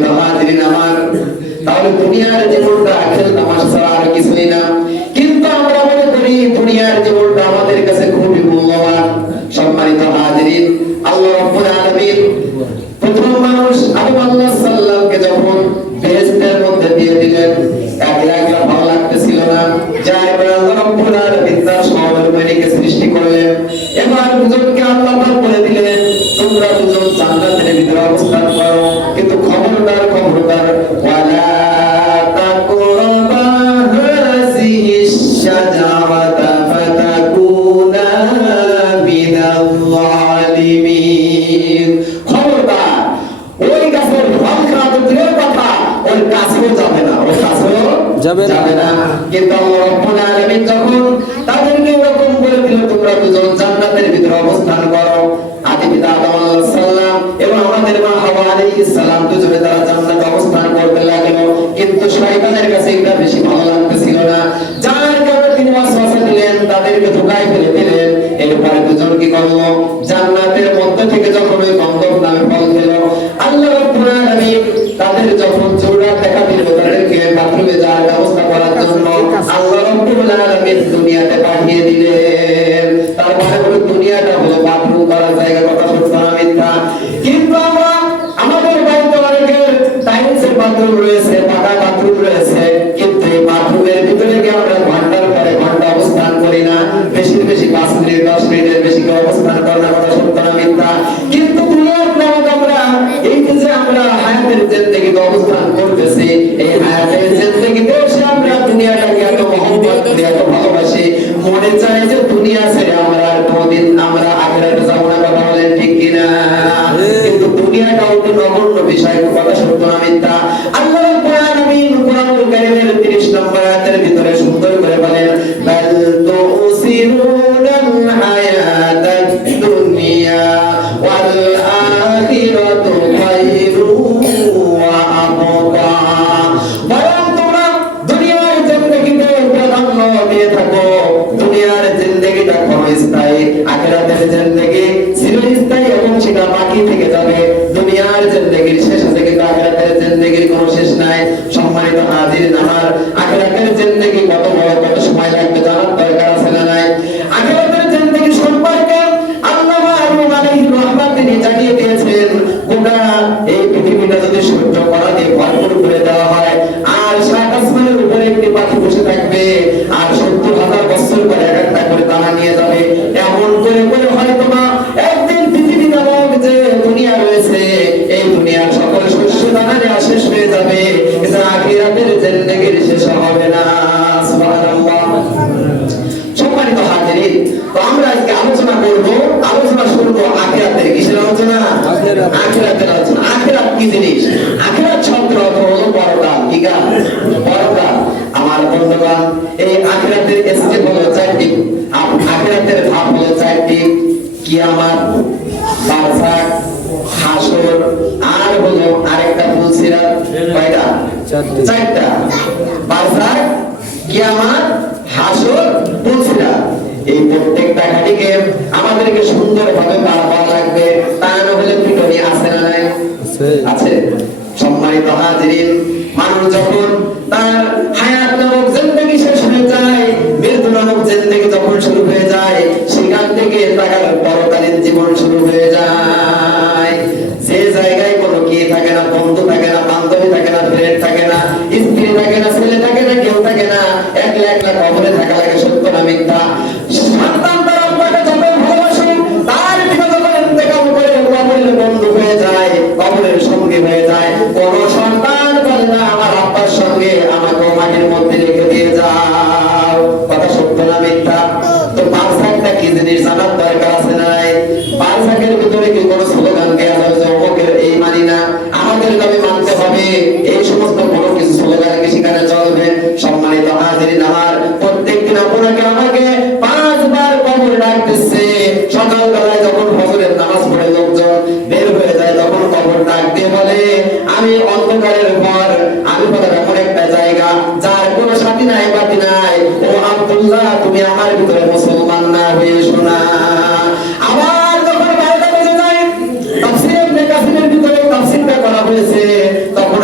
সম্মানিত হাজিরিন আমার, তাহলে দুনিয়ার জীবনটা খেল তামাশা ছাড়া আর কিছুই না। কিন্তু আমরা মনে করি দুনিয়ার জীবনটা আমাদের কাছে খুবই মূল্যবান। সম্মানিত হাজিরিন, আল্লাহ রাব্বুল আলামিন প্রথম মানুষ আদম আলাইহিস সালামকে যখন বেহেশতের মধ্যে দিয়ে দিলেন, একলা একলা ভালো লাগতেছিল না। যাই বলে আল্লাহ রাব্বুল আলামিন তার সহধর্মিণীকে সৃষ্টি করলেন। এবার দুজনকে আল্লাহ পাক বলে দিলেন, তোমরা দুজন জান্নাতের ভিতরে অবস্থান করো, কিন্তু খবরদার খবরদার ওয়ালা তাকরাবা হাযিহিশ শাজারাতা ফাতাকুনা মিনাল যালিমিন। খবরদার ওই গাছের ফল খাওয়া তো দূরের কথা, ওর কাছেও যাবে না, ওর কাছেও যাবে না। কিন্তু আল্লাহ রাব্বুল আলামিন যখন তাদেরকে এরকম বলে দিল, তোমরা দুজন জান্নাতের ভিতরে অবস্থান করো, আদি পিতা আদম আলাইহিস সালাম এবং আমাদের মা হাওয়া আলাইহিস সালাম দুজনে তারা জান্নাতে অবস্থান করতে লাগলো। কিন্তু শয়তানের কাছে এটা বেশি ভালো লাগতেছিল না, যার কারণে তিনি ওয়াসওয়াসা দিলেন, তাদেরকে ধোঁকায় ফেলে দিলেন। এরপরে দুজন কি করলো, জান্নাতের মধ্য থেকে যখন ওই গন্ধব নামে ফল খেলো, আল্লাহ রাব্বুল আলামিন তাদের যখন জোড়া দেখা দিল, তাদেরকে বাথরুমে যাওয়ার ব্যবস্থা করার জন্য আল্লাহ রাব্বুল আলামিন দুনিয়াতে পাঠিয়ে দিলেন। তারপরে হলো দুনিয়াটা হলো বাথরুম করার জায়গা, কথা সত্য না মিথ্যা? কিন্তু আমরা আমাদের বাড়িতে অনেকের টাইলসের বাথরুম রয়েছে, পাকা বাথরুম রয়েছে, কিন্তু এই বাথরুমের ভিতরে গিয়ে আমরা ঘন্টার পরে ঘন্টা অবস্থান করি না, বেশি বেশি 5 মিনিট 10 মিনিটের বেশি কেউ অবস্থান করে না, কথা সত্য না মিথ্যা? কিন্তু দুনিয়ার নামক আমরা এই যে আমরা হায়াতের জিন্দেগিতে অবস্থান করতেছি, এই হায়াতের জিন্দেগিতে এসে আমরা দুনিয়াটাকে এত মহব্বত করি, এত ভালোবাসি, মনে চায় যে দুনিয়া ছেড়ে আমরা আর কোনদিন আমরা আখিরাতে যাব না, কথা বলেন ঠিক কিনা? কিন্তু দুনিয়াটা অতি নগণ্য বিষয়, কথা সত্য না মিথ্যা? আল্লাহ রাব্বুল আলামিন কোরআনুল কারীমের 30 নম্বর আয়াতের ভিতরে সুন্দর করে বলেন, বাল তুসিরুনাল হায়াতাদ দুনিয়া ওয়াল আখিরাতু খায়রুন ওয়া আবকা। বরং তোমরা দুনিয়ার জিন্দেগিতে প্রাধান্য দিয়ে থাকো, দুনিয়ার জিন্দেগিটা ক্ষণস্থায়ী, আখিরাতের জিন্দেগি চিরস্থায়ী এবং সেটা বাকি থেকে যাবে। দুনিয়ার জিন্দেগির শেষ আছে, কিন্তু আখিরাতের জিন্দেগির কোনো শেষ নাই। সম্মানিত হাজিরিন আমার, আখিরাতের জিন্দেগি কত বড়, কত সময় লাগবে জানার দরকার আছে না নাই? আখিরাতের জিন্দেগি সম্পর্কে আল্লামা আইয়ুব আলাইহির রহমাত তিনি জানিয়ে দিয়েছেন, গোটা এই পৃথিবীটা যদি সূর্য করা দিয়ে ভরপুর করে দেওয়া হয়, আর 7 আসমানের উপরে একটি পাখি বসে থাকবে, আর 70,000 বছর পরে একটা করে দানা নিয়ে যাবে, এমন করে করে হয়তো না একদিন পৃথিবী নামক যে দুনিয়া রয়েছে, এই দুনিয়ার সকল শস্য দানা নেওয়া শেষ হয়ে যাবে, কিন্তু আখিরাতের জিন্দেগির শেষ হবে না। সুবহানাল্লাহ। সম্মানিত হাজিরিন, তো আমরা আজকে আলোচনা শুরু করব আখিরাতের। কিসের আলোচনা? আখিরাতের আলোচনা। আখিরাত কি জিনিস? আখিরাত শব্দের অর্থ হলো পরকাল। কি কাল? পরকাল। আমার বন্ধুগণ, এই আখিরাতের স্টেপ হলো 4টি, আখিরাতের ধাপ হলো 4টি: কিয়ামত, বারযাখ, হাসর, আর হলো আরেকটা ফুলসিরাত। কয়টা? 4টা। বারযাখ, কিয়ামত, হাসর, ফুলসিরাত। এই প্রত্যেকটা ঘাটিকে আমাদেরকে সুন্দরভাবে পার করা লাগবে, তা না হলে পিটনি আছে না নাই? আছে। সম্মানিত হাজিরিন, মানুষ যখন তার হায়াত নামক জিন্দেগি শেষ হয়ে যায়, মৃত্যু নামক জিন্দেগি যখন শুরু হয়ে যায়, সেখান থেকে তার পরকালীন জীবন শুরু হয়ে যায়। যে জায়গায় কোনো কি থাকে না, বন্ধু থাকে না, বান্ধবী থাকে না, ফ্রেন্ড থাকে না, স্ত্রী থাকে না, ছেলে থাকে না, কেউ থাকে না, একলা একলা কবরে থাকা লাগে, সত্য না মিথ্যা? সন্তান তার আব্বাকে যত ভালোবাসে, তার পিতা যখন ইন্তেকাল করে কবরের বন্ধু হয়ে যায়, কবরের সঙ্গী হয়ে যায়, কোন সন্তান বলে না আমার আব্বার সঙ্গে আমাকে মাটির মধ্যে রেখে দিয়ে যাও, কথা সত্য না মিথ্যা? তো বারযাখটা কি জিনিস জানার দরকার আছে না নাই? বারযাখের ভিতরে কি কোনো স্লোগান দেওয়া হবে যে অমুকের এই মানি না, আমাদের দাবি মানতে হবে, এই সমস্ত কোনো কিছু স্লোগান কি সেখানে চলবে? সম্মানিত হাজিরিন আমার, প্রত্যেকদিন আপনাকে আমাকে 5 বার কবর ডাকতেছে। সকালবেলায় যখন ফজরের নামাজ পড়ে লোকজন বের হয়ে যায়, তখন কবর ডাক দিয়ে বলে, আমি অন্ধকারের পর আমি বলে এমন একটা জায়গা যার কোনো সাথী নাই বাতি নাই, ও আব্দুল্লাহ তুমি আমার ভিতরে মুসলমান না হয়ে শোনা। আবার যখন 12টা বেজে যায়, তাফসীরের ভিতরে তাফসীরটা করা হয়েছে, তখন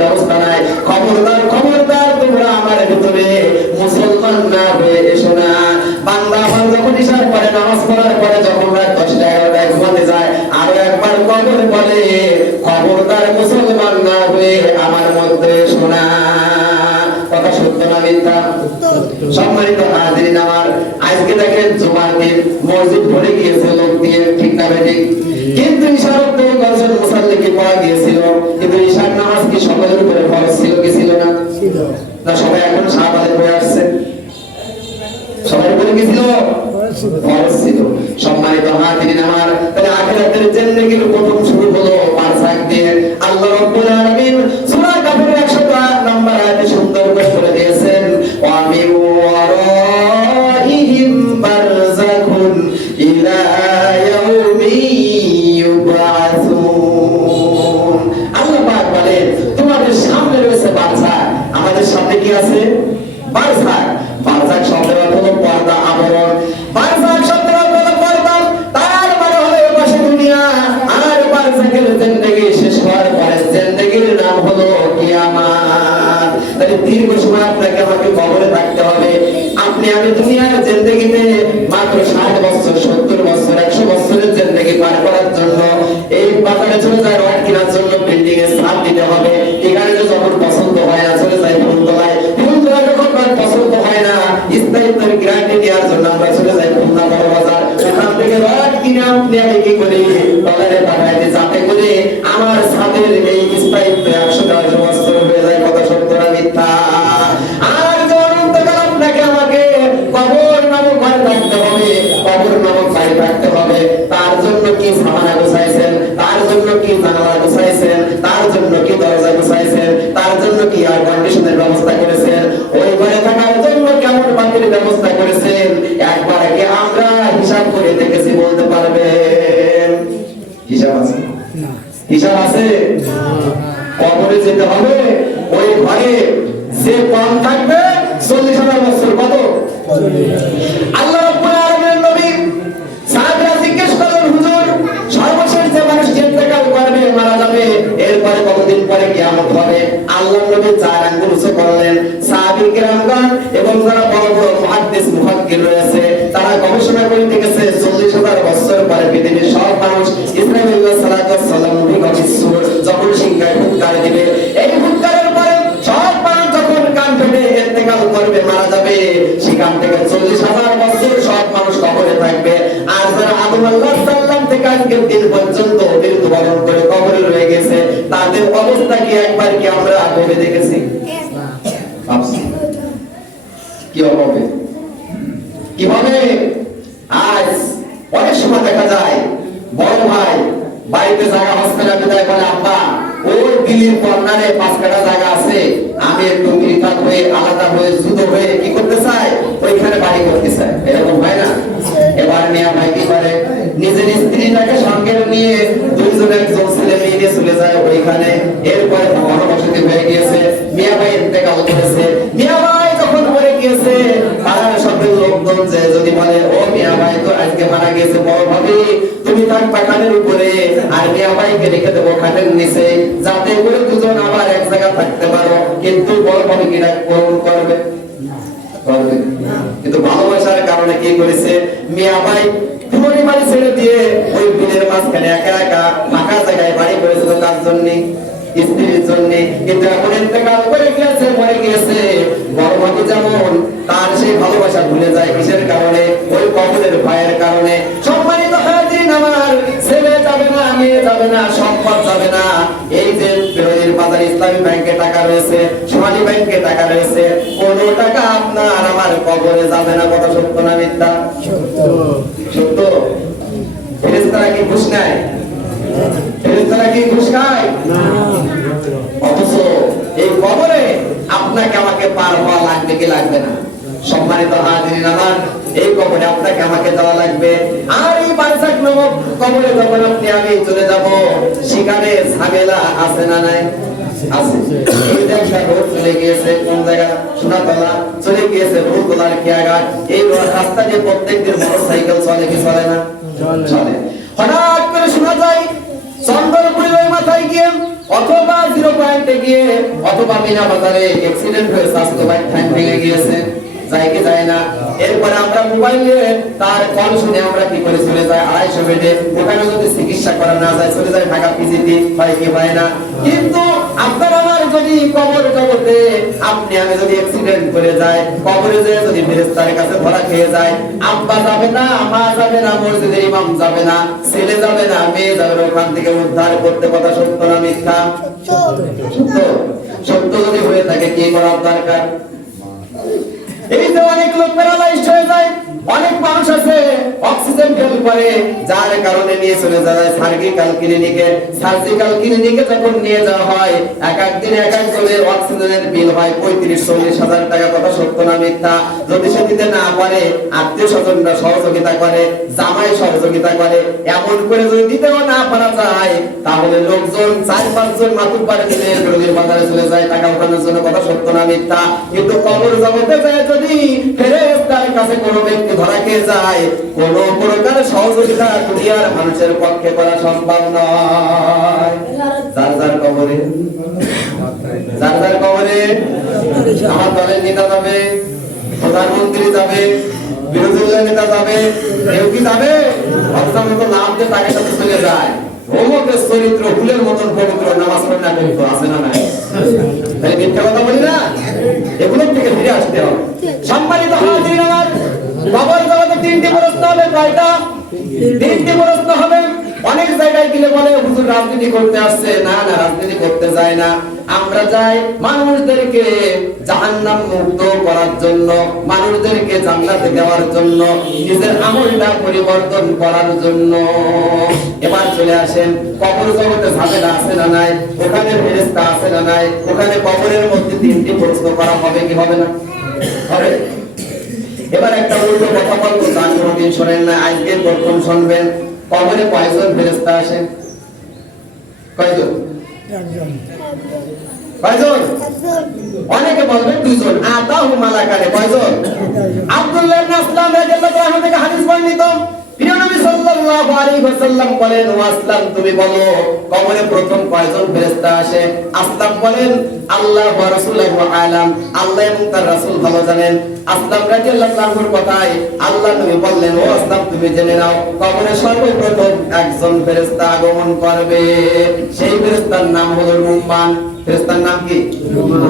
ব্যবস্থা নাই। খবরদার খবরদার তোমরা আমার ভিতরে মুসলমান না হয়ে এসো না। বান্দা আমার যখন ইশার পরে নামাজ পড়ার পরে যখন রাত 10টা-11টায় ঘুমাতে যায় আরো একবার কবর বলে খবরদার মুসলমান না হয়ে আমার মধ্যে এসো না। কথা সত্য না মিথ্যা? সম্মানিত হাজিরিন আমার, আজকে দেখেন জুমার দিন মসজিদ ভরে গিয়েছে লোক দিয়ে, ঠিক না বেঠিক? কিন্তু ইশার পরে কজন মুসাল্লিকে পাওয়া গিয়েছিল, কিন্তু ইশার নামাজ কি সকলের উপরে ফরজ ছিল কি ছিল না? না সবাই এখন শাহবাগে হয়ে আসছে, সবাই বলে গেছিল ফরজ ছিল। সম্মানিত হাজিরিন আমার, তাহলে আখিরাতের জিন্দেগির প্রথম শুরু হলো বারযাখ দিয়ে। আল্লাহ রাব্বুল আলামিন সূরা কাফিরের 108 নম্বর আয়াতে সুন্দর করে বলে দিয়েছেন, ওয়া মিন ওয়ারাইহিম বারযাখুন ইলা ইয়াউমি ইউবআসুন। আল্লাহ পাক বলেন তোমাদের সামনে রয়েছে বারযাখ। আমাদের সামনে কি আছে? বারযাখ। বারযাখ শব্দের অর্থ হলো পর্দা, আবরণ। বারযাখ শব্দের অর্থ হলো পর্দা, তার মানে হলো এই পাশে দুনিয়া, আর বারযাখের জিন্দেগি শেষ হওয়ার পরে জিন্দেগির নাম হলো কিয়ামত। তাহলে দীর্ঘ সময় আপনাকে আমাকে কবরে থাকতে হবে। আপনি আমি দুনিয়ার জিন্দেগিতে মাত্র 60 বছর, 70 বছর, 100 বছরের জিন্দেগি পার করার জন্য এই বাজারে চলে যায় রড কেনার জন্য, বিল্ডিং এর ছাদ দিতে হবে। এখানে তো যখন পছন্দ হয় না চলে যায় ফুলতলায়, ফুলতলায় যখন পছন্দ হয় না স্থায়িত্বের গ্যারান্টি দেওয়ার জন্য আমরা চলে যাই খুলনা বড় বাজার। ওখান থেকে রড কিনে আপনি আমি কি করি ডলারে পাঠাই দিই, যাতে করে আমার ছাদের এই স্থায়িত্ব 110 বছর হয়ে যায়। কথা সত্য না মিথ্যা? আর যখন অন্তকাল আপনাকে আমাকে কবর নামক ঘরে থাকতে হবে, কবর নামক বাড়ি থাকতে হবে। তার জন্য কি সামানা গোছাইছেন, তার জন্য কি জানালা গোছাইছেন, তার জন্য কি দরজা গোছাইছেন, তার জন্য কি এয়ার কন্ডিশনের ব্যবস্থা করেছেন, ওই ঘরে থাকার জন্য কেমন বাতির ব্যবস্থা করেছেন, একবার কি আমরা হিসাব করে দেখেছি বলতে পারবেন? হিসাব আছে? হিসাব আছে? কবরে যেতে হবে, ওই ঘরে যে কম থাকবে 40,000 বছর। কত? আল্লাহ রাব্বুল আলামিনের নবী সাহাবীরা জিজ্ঞেস করলেন, হুজুর সর্বশেষ যে মানুষ ইন্তেকাল করবে, মারা যাবে, এরপরে কতদিন পরে কিয়ামত হবে? আল্লাহর নবী 4 আঙ্গুল উঁচু করলেন। সাহাবী কিরামগণ এবং যারা বড় বড় মুহাদ্দিস মুফাক্কির রয়েছে তারা গবেষণা করে দেখেছে 40,000 বছর পরে পৃথিবীর সব মানুষ ইসরাঈল আলাইহিস সালাতু ওয়াস সালাম যখন সিংহায় ফুৎকার দিবে, এই ফুৎকারের পরে সব মানুষ যখন কান ফেটে ইন্তেকাল করবে, মারা যাবে, সেখান থেকে 40,000 বছর সব মানুষ কবরে থাকবে। আর যারা আদম আলাইহিস সালাম থেকে আজকের দিন পর্যন্ত মৃত্যুবরণ করে কবরে রয়ে গেছে, তাদের অবস্থা কি একবার কি আমরা ভেবে দেখেছি? কি হবে? কি হবে? আজ অনেক সময় দেখা যায় বড় ভাই বাড়িতে জায়গা হচ্ছে না, বিদায় বলে আব্বা ওই দিল্লির কর্নারে 5 কাঠা জায়গা আছে, আমি একটু পৃথক হয়ে আলাদা হয়ে যুদ্ধ হয়ে কি করতে চাই, ওইখানে বাড়ি করতে চাই। এরকম হয় না? এবার মিয়া ভাই কি করে, নিজের স্ত্রীটাকে সঙ্গে নিয়ে দুইজন একজন ছেলে মেয়ে নিয়ে চলে যায় ওইখানে। এরপরে ঘনবসতি হয়ে গিয়েছে, মিয়া ভাই ইন্তেকাল করেছে। মিয়া ভাই যখন মরে গিয়েছে পাড়ার সব লোকজন যে যদি বলে, ও মিয়া ভাই তো আজকে মারা গেছে, বড় ভাবি তুমি থাকবা খাটের উপরে আর মিয়া ভাইকে রেখে দেবো খাটের নিচে, যাতে করে দুজন আবার এক জায়গা থাকতে পারো। কিন্তু বড় ভাবি কিনা করবে? কিন্তু ভালোবাসার কারণে কি করেছে, মিয়া ভাই পুরোনো বাড়ি ছেড়ে দিয়ে ওই বিলের মাঝখানে একা একা ফাঁকা জায়গায় বাড়ি করেছিল। কার জন্য? স্ত্রীর জন্য। কিন্তু এখন ইন্তেকাল করে গিয়েছে, মরে গিয়েছে। বড় ভাবি যেমন তার সেই ভালোবাসা ভুলে যায়, কিসের কারণে? ওই কবরের ভয়ের কারণে। সম্মানিত হাজিরিন আমার, ছেলে যাবে না, মেয়ে যাবে না, সম্পদ যাবে না। এই যে বিরোধীর বাজার ইসলামী ব্যাংকে টাকা রয়েছে, সোনালী ব্যাংকে টাকা রয়েছে, কোন টাকা আপনার আমার কবরে যাবে না। কথা সত্য না মিথ্যা? সত্য। ফেরেশতারা কি ঘুষ নেয়? ফেরেশতারা কি ঘুষ খায়? না। অথচ এই কবরে আপনাকে আমাকে পার হওয়া লাগবে কি লাগবে না? সম্মানিত হাজিরিন আমার, এই কবরে আপনাকে আমাকে যাওয়া লাগবে। আর এই বারযাখ নামক কবরে যখন আপনি আমি চলে যাব, সেখানে ঝামেলা আছে না নাই? আছে। এই জায়গা রোড চলে গিয়েছে কোন জায়গা? সোনাতলা চলে গিয়েছে ফুলতলার খেয়াঘাট। এই রাস্তা দিয়ে প্রত্যেকদিন মোটরসাইকেল চলে কি চলে না? চলে। হঠাৎ করে শোনা যায় চন্দ্রপুরের ওই মাথায় গিয়ে অথবা 0.8 গিয়ে অথবা মিনা বাজারে অ্যাক্সিডেন্ট হয়ে স্বাস্থ্য ভাই ঠ্যাং ভেঙে গিয়েছে, যায় কি যায় না? এরপরে আমরা মোবাইলে তার কল শুনে আমরা কি করে চলে যাই 250 বেডে, ওখানে যদি চিকিৎসা করা না যায় চলে যায় ঢাকা পিজিতে, হয় কি হয় না? কিন্তু আপনার আমার যদি কবর জগতে আপনি আমি যদি অ্যাক্সিডেন্ট করে যায়, কবরে যেয়ে যদি ফেরেশতার কাছে ধরা খেয়ে যায়, আব্বা যাবে না, মা যাবে না, মসজিদের ইমাম যাবে না, ছেলে যাবে না, মেয়ে যাবে না, ওখান থেকে উদ্ধার করতে, কথা সত্য না মিথ্যা? সত্য। সত্য যদি হয়ে থাকে কি করার দরকার? এই যে অনেক লোক প্যারালাইজড হয়ে যায়, অনেক মানুষ আছে অক্সিজেন ফেল করে, যার কারণে নিয়ে চলে যায় সার্জিক্যাল ক্লিনিকে যখন নিয়ে যাওয়া হয়, এক এক দিনে এক এক জনের অক্সিজেনের বিল হয় 35-40 হাজার টাকা, কথা সত্য না মিথ্যা? যদি সে দিতে না পারে, আত্মীয় স্বজনরা সহযোগিতা করে, জামাই সহযোগিতা করে, এমন করে যদি দিতেও না পারা যায়, তাহলে লোকজন 4-5 জন মাতুব্বার মিলে রোগীর বাজারে চলে যায় টাকা উঠানোর জন্য, কথা সত্য না মিথ্যা? কিন্তু কবর জগতে যায় যদি ফেরেশতার কাছে কোনো ব্যক্তি ধরা খেয়ে যায়, কোনো প্রকার সহযোগিতা দুনিয়ার মানুষের পক্ষে করা সম্ভব নয়। যার যার কবরে আমার দলের নেতা যাবে, প্রধানমন্ত্রী যাবে, বিরোধী দলের নেতা যাবে, কেউ কি যাবে? অথচ মতো নাম দিয়ে তাকে সাথে চলে যায়। অমুকের চরিত্র ফুলের মতন পবিত্র, নামাজ পড়ে না পবিত্র, আছে না নাই? তাই মিথ্যা কথা বলি না, এগুলোর থেকে ফিরে আসতে হবে। সম্মানিত হাজির আমার, কবর জগতে 3টি প্রশ্ন হবে, কয়টা? 3টি প্রশ্ন হবে। অনেক জায়গায় গেলে বলে হুজুর রাজনীতি করতে আসছে, না না, রাজনীতি করতে যায় না, আমরা যাই মানুষদেরকে জাহান্নাম মুক্ত করার জন্য, মানুষদেরকে জান্নাতে দেওয়ার জন্য, নিজের আমলটা পরিবর্তন করার জন্য। এবার চলে আসেন, কবর জগতে ঝামেলা আছে না নাই? ওখানে ফেরেশতা আছে না নাই? ওখানে কবরের মধ্যে 3টি প্রশ্ন করা হবে কি হবে না? হবে। এবার একটা উল্টো কথা বলবো, যা কোনোদিন শোনেন না, আজকে প্রথম শুনবেন। কবরে কয়জন ফেরেশতা আসে? কয়জন? কয়জন? অনেকে বলবে 2 জন। আতাহু মালাকানে কয়জন? আব্দুল্লাহ ইবনে আসলাম রাদিয়াল্লাহু আনহু থেকে হাদিস বর্ণিত, প্রিয় নবী সাল্লাল্লাহু আলাইহি ওয়াসাল্লাম বলেন, ও আসলাম তুমি বলো কবরে প্রথম কয়জন ফেরেশতা আসে? আসলাম বলেন, আল্লাহ ওয়া রাসূলুহু আলাম, আল্লাহ এবং তার রাসূল ভালো জানেন। আসলাম রাদিয়াল্লাহু আনহুর কথায় আল্লাহ নবী বললেন, ও আসলাম তুমি জেনে নাও কবরে সর্বপ্রথম একজন ফেরেশতা আগমন করবে, সেই ফেরেশতার নাম হলো রুম্মান। ফেরেশতার নাম কি?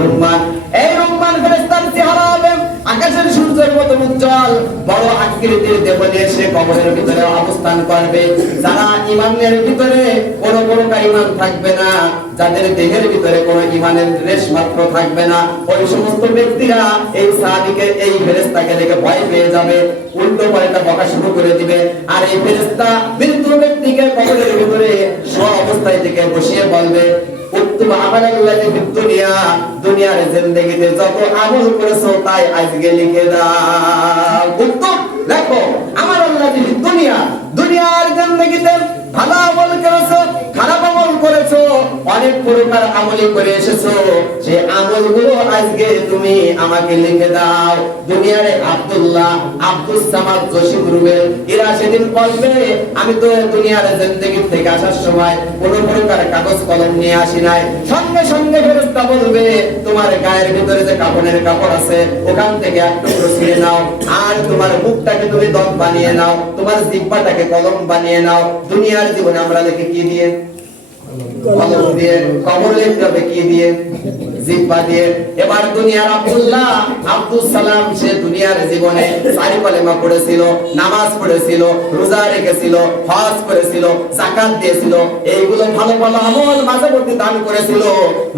রুম্মান। এই রুম্মান ফেরেশতার চেহারা হবে আকাশের সূর্যের মতো উজ্জ্বল, বড় আকৃতির দেহ নিয়ে সে কবরের ভিতরে অবস্থান করবে। যারা ঈমানের ভিতরে কোনো প্রকার ঈমান থাকবে না, যাদের দেহের ভিতরে কোনো ঈমানের রেশ মাত্র থাকবে না, ওই সমস্ত ব্যক্তিরা এই সাহাবীকে, এই ফেরেশতাকে দেখে ভয় পেয়ে যাবে, উল্টো পাল্টা বকা শুরু করে দিবে। আর এই ফেরেশতা মৃত্যু ব্যক্তিকে কবরের ভিতরে শোয়া অবস্থায় থেকে বসিয়ে বলবে, উত্তম আমালাল্লাহি ফিদ দুনিয়া, দুনিয়ার জিন্দেগিতে যত আমল করেছো তাই আজকে লিখে দাও। উত্তম লেখো, আমালাল্লাহি ফিদ দুনিয়া, দুনিয়ার জিন্দেগিতে ভালো আমল করেছো, খারাপ আমল করেছো, অনেক প্রকার আমলই করে এসেছো, সেই আমলগুলো আজকে তুমি আমাকে লিখে দাও। দুনিয়ারে আব্দুল্লাহ, আব্দুস সামাদ, জসিম, রুবেল এরা সেদিন বলবে, আমি তো দুনিয়ার জিন্দেগি থেকে আসার সময় কোনো প্রকার কাগজ কলম নিয়ে আসি নাই। সঙ্গে সঙ্গে ফেরেশতা বলবে, তোমার গায়ের ভিতরে যে কাপড়ের কাপড় আছে ওখান থেকে এক টুকরো ছিঁড়ে নাও, আর তোমার মুখটাকে তুমি দত বানিয়ে নাও, তোমার জিহ্বাটাকে কলম বানিয়ে নাও। দুনিয়ার জীবনে আমরা লিখি কি দিয়ে? কলম দিয়ে। কবর লিখতে হবে কি দিয়ে? জিহ্বা দিয়ে। এবার দুনিয়ার আব্দুল্লাহ, আব্দুস সালাম, সে দুনিয়ার জীবনে 4 কলেমা পড়েছিল, নামাজ পড়েছিল, রোজা রেখেছিল, হজ করেছিল, যাকাত দিয়েছিল, এইগুলো ভালো ভালো আমল মাঝে মধ্যে দান করেছিল,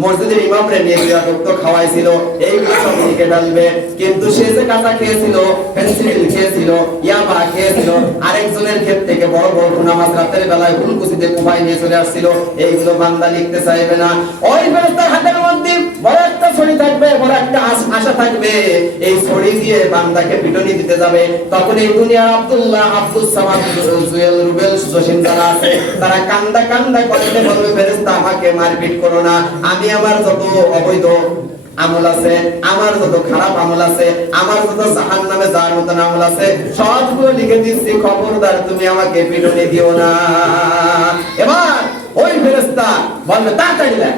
মসজিদের ইমামরে নিয়ে রক্ত খাওয়াইছিল, এইগুলো সব লিখে ডালবে। কিন্তু সে যে কাঁচা খেয়েছিল, ফেন্সিডিল খেয়েছিল, ইয়াবা খেয়েছিল, আরেকজনের ক্ষেত থেকে বড় বড় নামাজ রাতের বেলায় ফুলকুচিতে কুপায় নিয়ে চলে আসছিল, এইগুলো বান্দা লিখতে চাইবে না। ওই ফেরেশতার হাতের মধ্যে বড় একটা ছড়ি থাকবে, বড় একটা আশা থাকবে, এই ছড়ি দিয়ে বান্দাকে পিটনি দিতে যাবে। তখন এই দুনিয়ার আব্দুল্লাহ, আব্দুস সামাদ, জুয়েল, রুবেল, জসিম যারা আছে তারা কান্দা কান্দা করতে বলবে, ফেরেশতা আমাকে মারপিট করো না, আমি আমার যত অবৈধ আমল আছে, আমার যত খারাপ আমল আছে, আমার যত জাহান্নামে যাওয়ার মতো আমল আছে, সবগুলো লিখে দিচ্ছি, খবরদার তুমি আমাকে পিটনি দিও না। এবার ওই ফেরেশতা বলবে, তাড়াতাড়ি লেখ।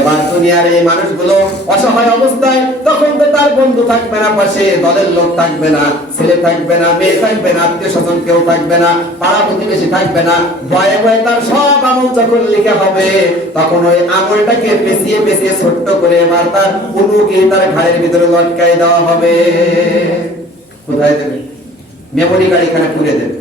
এবার দুনিয়ার এই মানুষগুলো অসহায় অবস্থায়, তখন তো তার বন্ধু থাকবে না, পাশে দলের লোক থাকবে না, ছেলে থাকবে না, মেয়ে থাকবে না, আত্মীয় স্বজন কেউ থাকবে না, পাড়া প্রতিবেশী থাকবে না। ভয়ে ভয়ে তার সব আমল যখন লিখা হবে, তখন ওই আমলটাকে পেঁচিয়ে পেঁচিয়ে ছোট্ট করে এবার তার উনুকে তার ঘাড়ের ভিতরে লটকাই দেওয়া হবে। কোথায় দেবে? মেমোরি কার্ড এখানে পুরে দেবে।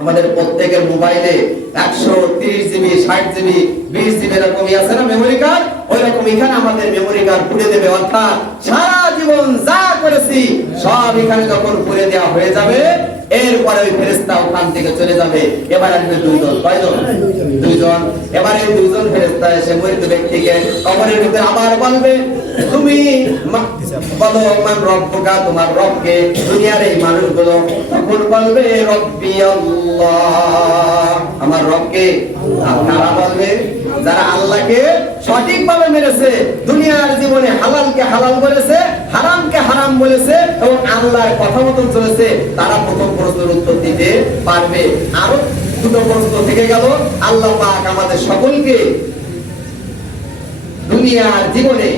আমাদের প্রত্যেকের মোবাইলে 130 জিবি, 60 জিবি, 20 জিবি এরকমই আছে না মেমোরি কার্ড, ওই রকম এখানে আমাদের মেমোরি কার্ড পুরে দেবে। অর্থাৎ সারা জীবন যা করেছি সব এখানে যখন পুরে দেওয়া হয়ে যাবে, এরপরে ওই ফেরেশতা ওখান থেকে চলে যাবে। এবার আসবে দুইজন। কয়জন? দুইজন। এবার এই দুইজন ফেরেশতা এসে মৃত ব্যক্তিকে কবরের ভিতরে আবার বলবে, তুমি বলো মান রব্বুকা, তোমার রবকে। দুনিয়ার এই মানুষগুলো তখন বলবে রব্বি আল্লাহ, আমার রবকে। কারা বলবে? যারা আল্লাহকে সঠিকভাবে মেনেছে, দুনিয়ার জীবনে হালালকে হালাল বলেছে, হারামকে হারাম বলেছে এবং আল্লাহর কথা মতো চলেছে, তারা প্রথম প্রশ্নের উত্তর দিতে পারবে। আরো দুটো প্রশ্ন থেকে গেল। আল্লাহ পাক আমাদের সকলকে দুনিয়ার জীবনে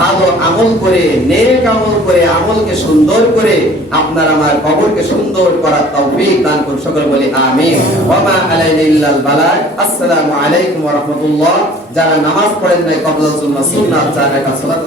ভালো আমল করে, নেক আমল করে, আমলকে সুন্দর করে আপনার আমার কবরকে সুন্দর করার তৌফিক দান করুন। সকলে বলি আমিন। ওয়া মা আলাইনা ইল্লাল বালাগ। আসসালামু আলাইকুম ওয়া রাহমাতুল্লাহ। যারা নামাজ পড়েন নাই কবলাতুল সুন্নাহ, যারা সালাত